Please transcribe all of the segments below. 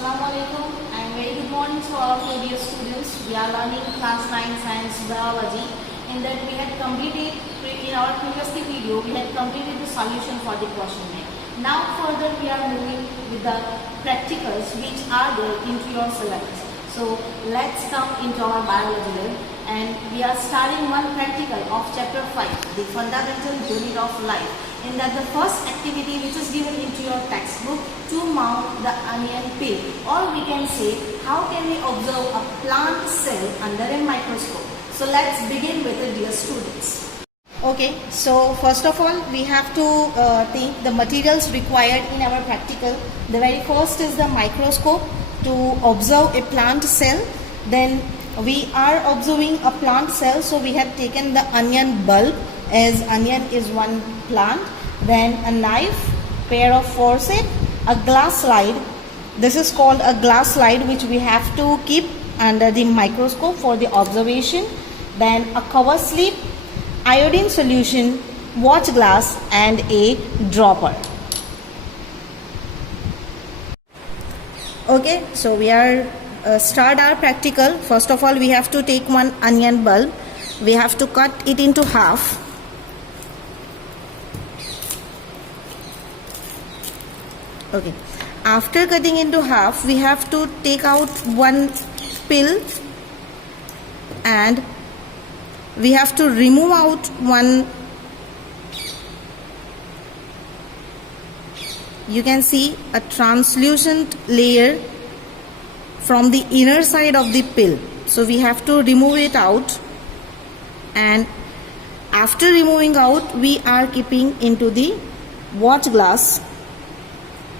Assalamu alaikum and very good morning to all of you dear students. We are learning class 9 science biology. In that we had completed, in our previous video, we had completed the solution for the question bank. Now further we are moving with the practicals which are there into your syllabus. So let's come into our biology lab and we are starting one practical of chapter 5, the fundamental unit of life. In that the first activity which is given into your textbook, to mount the onion peel, or we can say how can we observe a plant cell under a microscope. So let's begin with it, dear students. Okay, so first of all we have to think the materials required in our practical. The very first is the microscope to observe a plant cell. Then we are observing a plant cell, so we have taken the onion bulb, as onion is one plant, then a knife, pair of forceps, a glass slide. This is called a glass slide which we have to keep under the microscope for the observation. Then a cover slip, iodine solution, watch glass and a dropper. Okay, so we are start our practical. First of all we have to take one onion bulb. We have to cut it into half. Okay, after cutting into half we have to take out one peel and we have to remove out one, you can see a translucent layer from the inner side of the peel. So we have to remove it out, and after removing out we are keeping into the watch glass.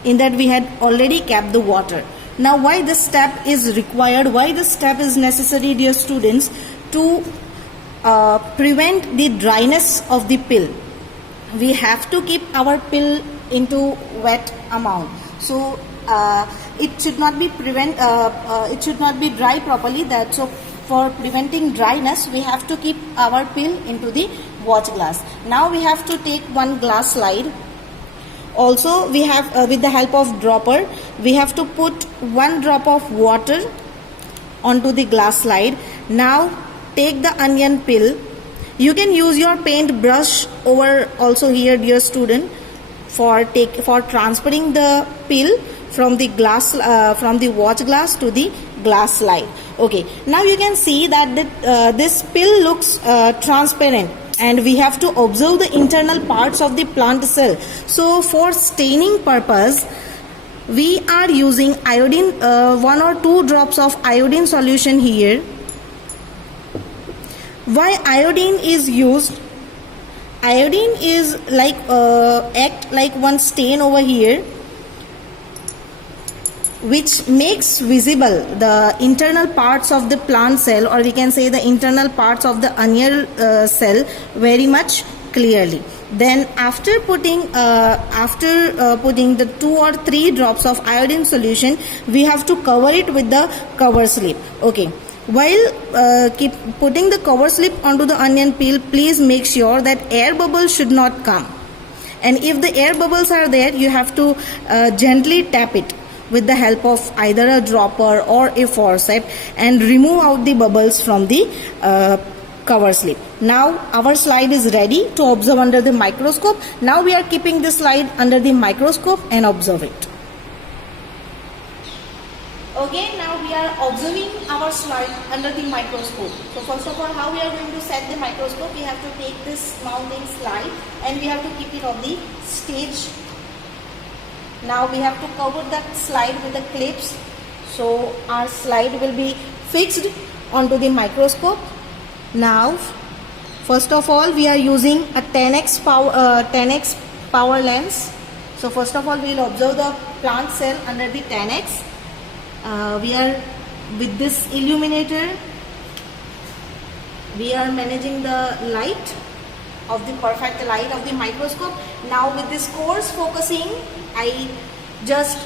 In that we had already kept the water. Now why this step is required, why this step is necessary, dear students? To prevent the dryness of the peel. We have to keep our peel into wet amount. So it should not be it should not be dry properly. That so for preventing dryness we have to keep our peel into the watch glass. Now we have to take one glass slide. Also we have with the help of dropper we have to put one drop of water onto the glass slide. Now take the onion peel. You can use your paint brush over also here, dear student, for transferring the peel from the glass from the watch glass to the glass slide. Okay, now you can see that this peel looks transparent, and we have to observe the internal parts of the plant cell. So for staining purpose we are using iodine, 1 or 2 drops of iodine solution here. Why iodine is used? Iodine is like act like one stain over here, which makes visible the internal parts of the plant cell, or we can say the internal parts of the onion cell very much clearly. Then after putting the 2 or 3 drops of iodine solution, we have to cover it with the cover slip. Okay, while keep putting the cover slip onto the onion peel, please make sure that air bubbles should not come, and if the air bubbles are there you have to gently tap it with the help of either a dropper or a forceps and remove out the bubbles from the cover slip. Now our slide is ready to observe under the microscope. Now we are keeping the slide under the microscope and observe it. Okay, now we are observing our slide under the microscope. So first of all, how we are going to set the microscope? We have to take this mounting slide and we have to keep it on the stage. Now we have to cover that slide with the clips, so our slide will be fixed onto the microscope. Now first of all we are using a 10x power lens. So first of all we will observe the plant cell under the 10x. We are with this illuminator, we are managing the light of the perfect light of the microscope. Now with this coarse focusing, I just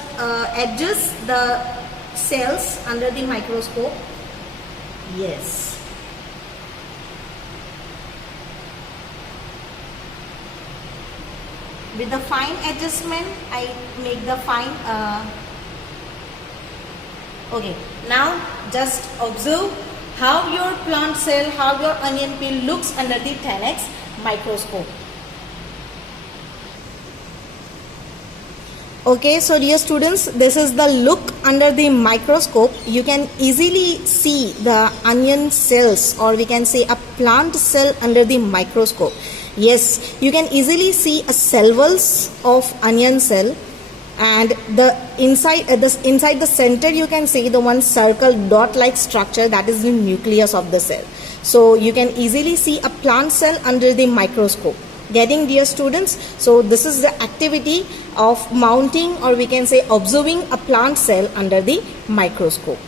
adjust the cells under the microscope. Yes. With the fine adjustment, I make the fine Okay, now just observe how your plant cell, how your onion peel looks under the 10x microscope. Okay, so dear students, this is the look under the microscope. You can easily see the onion cells, or we can say a plant cell under the microscope. Yes, you can easily see a cell walls of onion cell, and the inside the center you can see the one circle dot like structure, that is the nucleus of the cell. So you can easily see a plant cell under the microscope. Getting, dear students? So this is the activity of mounting, or we can say observing a plant cell under the microscope.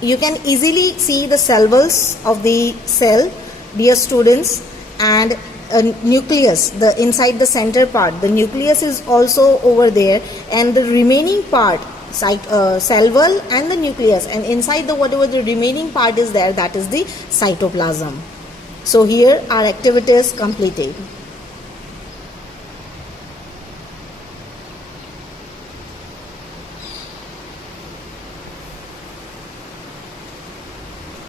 You can easily see the cell walls of the cell, dear students, and a nucleus, the inside the center part, the nucleus is also over there, and the remaining part, cell wall and the nucleus, and inside the whatever the remaining part is there, that is the cytoplasm. So here our activity is completed.